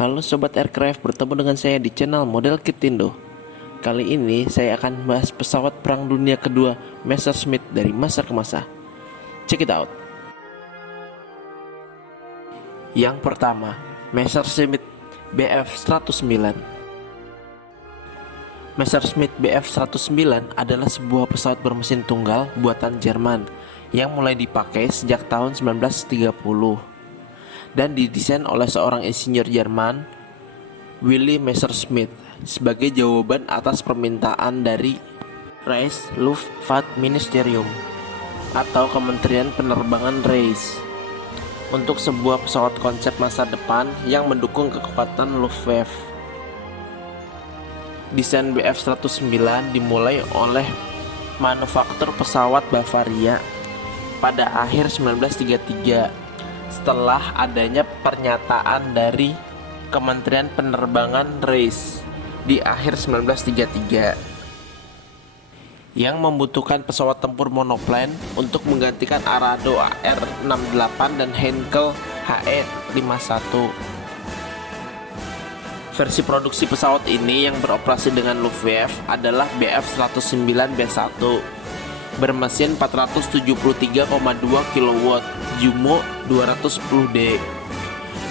Halo Sobat Aircraft, bertemu dengan saya di channel Model Kitindo. Kali ini saya akan membahas pesawat Perang Dunia Kedua Messerschmitt dari masa ke masa. Check it out. Yang pertama, Messerschmitt Bf-109. Messerschmitt Bf-109 adalah sebuah pesawat bermesin tunggal buatan Jerman yang mulai dipakai sejak tahun 1930 dan didesain oleh seorang insinyur Jerman, Willy Messerschmitt, sebagai jawaban atas permintaan dari Reichsluftfahrtministerium atau Kementerian Penerbangan Reich untuk sebuah pesawat konsep masa depan yang mendukung kekuatan Luftwaffe. Desain Bf-109 dimulai oleh manufaktur pesawat Bavaria pada akhir 1933 setelah adanya pernyataan dari Kementerian Penerbangan Reich di akhir 1933 yang membutuhkan pesawat tempur monoplane untuk menggantikan Arado AR-68 dan Heinkel HE-51. Versi produksi pesawat ini yang beroperasi dengan Luftwaffe adalah Bf-109B1 bermesin 473,2 kW Jumo 210D,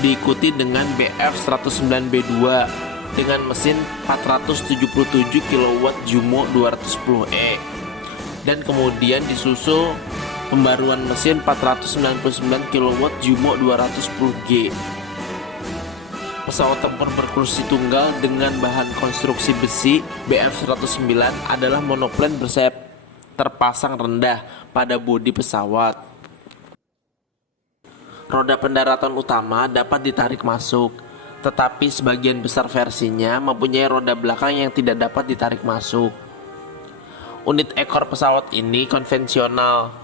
diikuti dengan Bf-109B2 dengan mesin 477 kW Jumo 210E, dan kemudian disusul pembaruan mesin 499 kW Jumo 210G. Pesawat tempur berkursi tunggal dengan bahan konstruksi besi Bf-109 adalah monoplane bersayap terpasang rendah pada bodi pesawat. Roda pendaratan utama dapat ditarik masuk, tetapi sebagian besar versinya mempunyai roda belakang yang tidak dapat ditarik masuk. Unit ekor pesawat ini konvensional,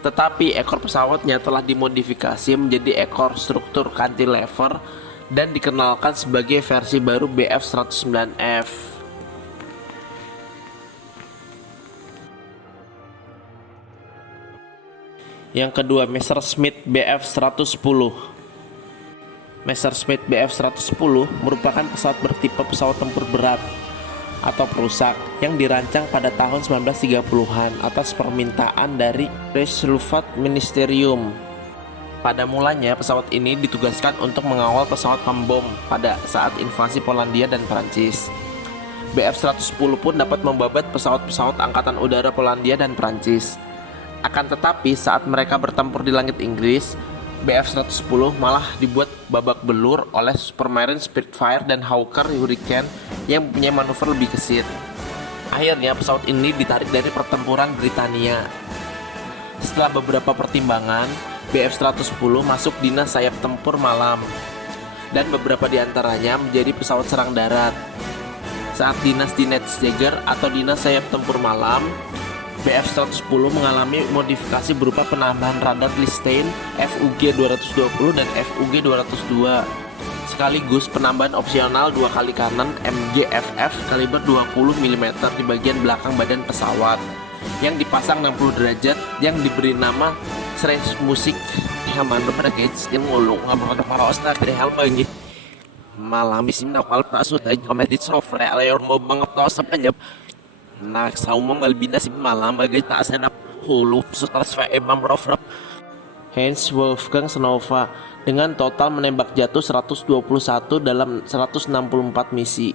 tetapi ekor pesawatnya telah dimodifikasi menjadi ekor struktur cantilever dan dikenalkan sebagai versi baru Bf-109F. Yang kedua, Messerschmitt Bf-110. Messerschmitt Bf-110 merupakan pesawat bertipe pesawat tempur berat atau perusak yang dirancang pada tahun 1930-an atas permintaan dari Reichsluftfahrtministerium. Pada mulanya pesawat ini ditugaskan untuk mengawal pesawat pembom pada saat invasi Polandia dan Prancis. Bf-110 pun dapat membabat pesawat-pesawat angkatan udara Polandia dan Prancis. Akan tetapi saat mereka bertempur di langit Inggris, Bf-110 malah dibuat babak belur oleh Supermarine Spitfire dan Hawker Hurricane yang punya manuver lebih gesit. Akhirnya pesawat ini ditarik dari pertempuran Britania. Setelah beberapa pertimbangan, Bf-110 masuk dinas sayap tempur malam, dan beberapa diantaranya menjadi pesawat serang darat. Saat dinas di Netzjäger atau dinas sayap tempur malam, Bf-110 mengalami modifikasi berupa penambahan radar Lichtenstein FUG-220 dan FUG-202, sekaligus penambahan opsional 2 kali kanan MGFF kaliber 20 mm di bagian belakang badan pesawat yang dipasang 60 derajat yang diberi nama Musik Helman berbagai yang ngulung maros na dari helmangit malamis na palpasud ay komedit software alayor mo banget to sa panyap naksaumang malbina si malam bagay taas na hulup setelah Emam Rofrop Hans Wolfgang Sonova dengan total menembak jatuh 121 dalam 164 misi.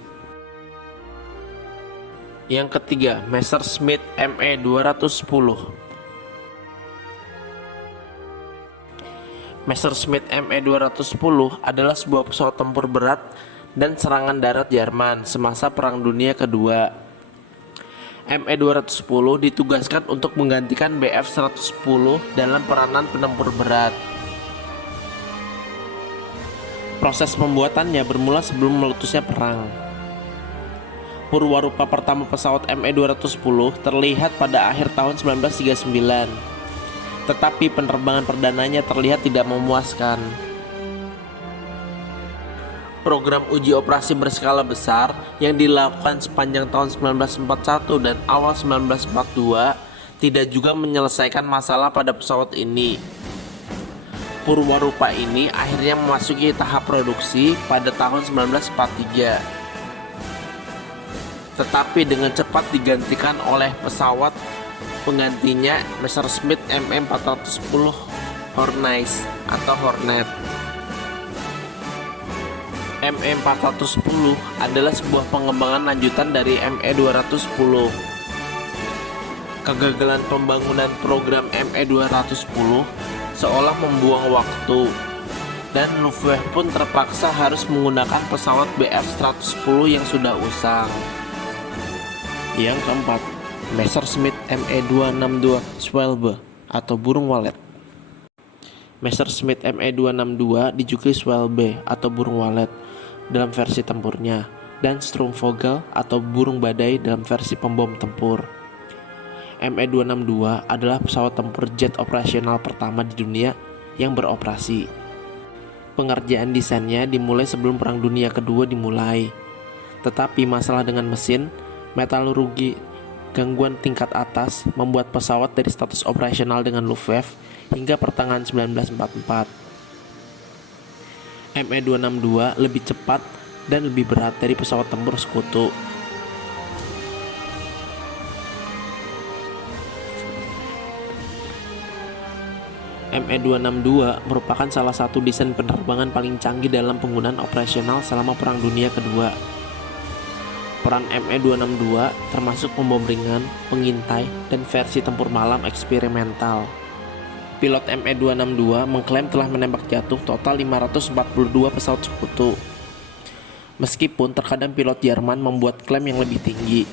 Yang ketiga, Messerschmitt Me-210. Messerschmitt Me-210 adalah sebuah pesawat tempur berat dan serangan darat Jerman semasa Perang Dunia Kedua. Me-210 ditugaskan untuk menggantikan Bf-110 dalam peranan penempur berat. Proses pembuatannya bermula sebelum meletusnya perang. Purwarupa pertama pesawat Me-210 terlihat pada akhir tahun 1939, tetapi penerbangan perdananya terlihat tidak memuaskan. Program uji operasi berskala besar yang dilakukan sepanjang tahun 1941 dan awal 1942 tidak juga menyelesaikan masalah pada pesawat ini. Purwarupa ini akhirnya memasuki tahap produksi pada tahun 1943. Tetapi dengan cepat digantikan oleh pesawat penggantinya Messerschmitt ME-410 Hornets atau Hornet. ME-410 adalah sebuah pengembangan lanjutan dari ME-210. Kegagalan pembangunan program ME-210 seolah membuang waktu, dan Luftwaffe pun terpaksa harus menggunakan pesawat Bf-110 yang sudah usang. Yang keempat, Messerschmitt Me-262 Schwalbe atau burung walet. Messerschmitt Me-262 dijuluki Schwalbe atau burung walet dalam versi tempurnya, dan Sturmvogel atau burung badai dalam versi pembom tempur. Me-262 adalah pesawat tempur jet operasional pertama di dunia yang beroperasi. Pengerjaan desainnya dimulai sebelum Perang Dunia Kedua dimulai, tetapi masalah dengan mesin, metalurgi, gangguan tingkat atas membuat pesawat dari status operasional dengan Luftwaffe hingga pertengahan 1944. Me-262 lebih cepat dan lebih berat dari pesawat tempur sekutu. Me-262 merupakan salah satu desain penerbangan paling canggih dalam penggunaan operasional selama Perang Dunia Kedua. Peran Me-262 termasuk pembom ringan, pengintai, dan versi tempur malam eksperimental. Pilot Me-262 mengklaim telah menembak jatuh total 542 pesawat sekutu. Meskipun terkadang pilot Jerman membuat klaim yang lebih tinggi.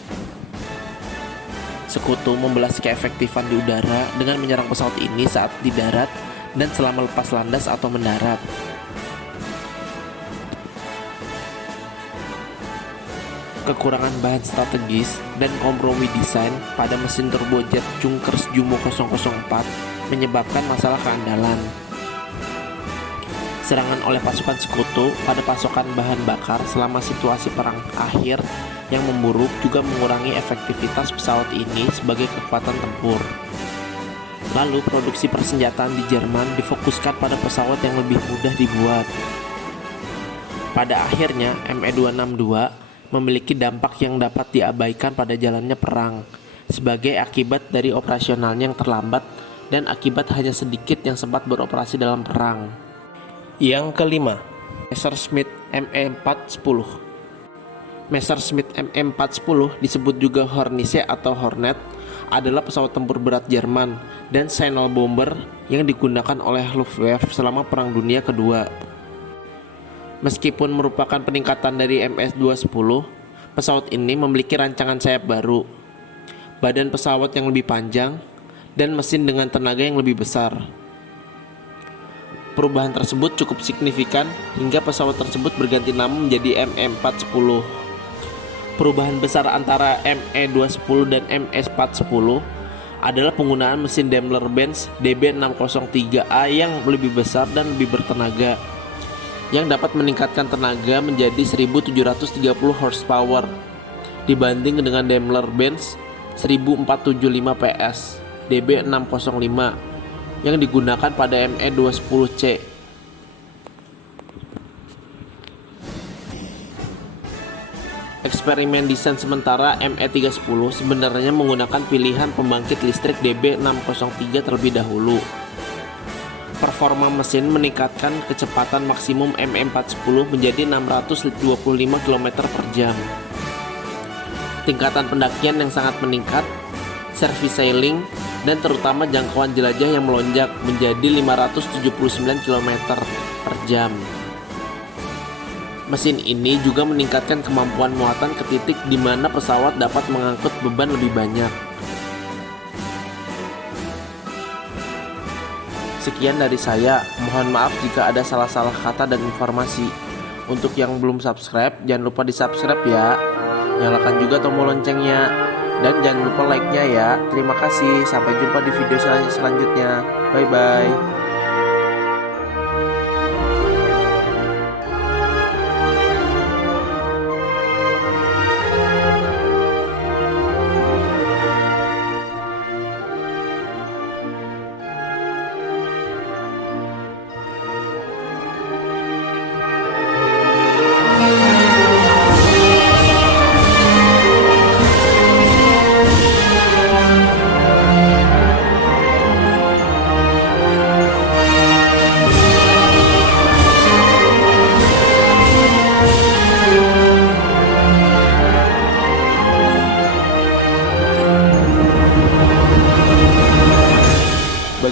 Sekutu membelas keefektifan di udara dengan menyerang pesawat ini saat di darat dan selama lepas landas atau mendarat. Kekurangan bahan strategis dan kompromi desain pada mesin turbojet Junkers Jumo 004 menyebabkan masalah keandalan. Serangan oleh pasukan sekutu pada pasokan bahan bakar selama situasi perang akhir yang memburuk juga mengurangi efektivitas pesawat ini sebagai kekuatan tempur. Lalu produksi persenjataan di Jerman difokuskan pada pesawat yang lebih mudah dibuat. Pada akhirnya Me-262 memiliki dampak yang dapat diabaikan pada jalannya perang sebagai akibat dari operasionalnya yang terlambat dan akibat hanya sedikit yang sempat beroperasi dalam perang. Yang kelima, Messerschmitt Me-410. Messerschmitt Me-410 disebut juga Hornisse atau Hornet, adalah pesawat tempur berat Jerman dan Channel bomber yang digunakan oleh Luftwaffe selama Perang Dunia Kedua. Meskipun merupakan peningkatan dari MS-210, pesawat ini memiliki rancangan sayap baru, badan pesawat yang lebih panjang, dan mesin dengan tenaga yang lebih besar. Perubahan tersebut cukup signifikan hingga pesawat tersebut berganti nama menjadi Me-410. Perubahan besar antara Me-210 dan MS-410 adalah penggunaan mesin Daimler-Benz DB603A yang lebih besar dan lebih bertenaga, yang dapat meningkatkan tenaga menjadi 1730 horsepower dibanding dengan Daimler-Benz 1475 PS DB605 yang digunakan pada Me-210C. Eksperimen desain sementara Me-310 sebenarnya menggunakan pilihan pembangkit listrik DB603 terlebih dahulu. Performa mesin meningkatkan kecepatan maksimum Me-410 menjadi 625 km per jam. Tingkatan pendakian yang sangat meningkat, service sailing, dan terutama jangkauan jelajah yang melonjak menjadi 579 km per jam. Mesin ini juga meningkatkan kemampuan muatan ke titik di mana pesawat dapat mengangkut beban lebih banyak. Sekian dari saya, mohon maaf jika ada salah-salah kata dan informasi. Untuk yang belum subscribe, jangan lupa di subscribe ya. Nyalakan juga tombol loncengnya, dan jangan lupa like-nya ya. Terima kasih, sampai jumpa di video selanjutnya. Bye-bye.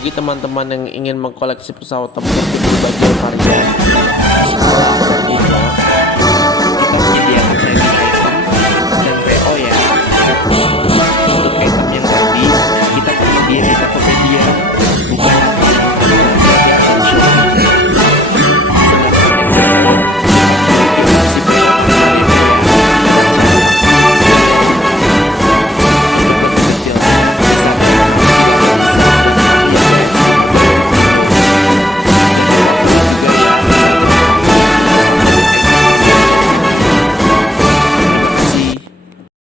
bagi teman-teman yang ingin mengkoleksi pesawat tempur di berbagai varian, skala dan desain,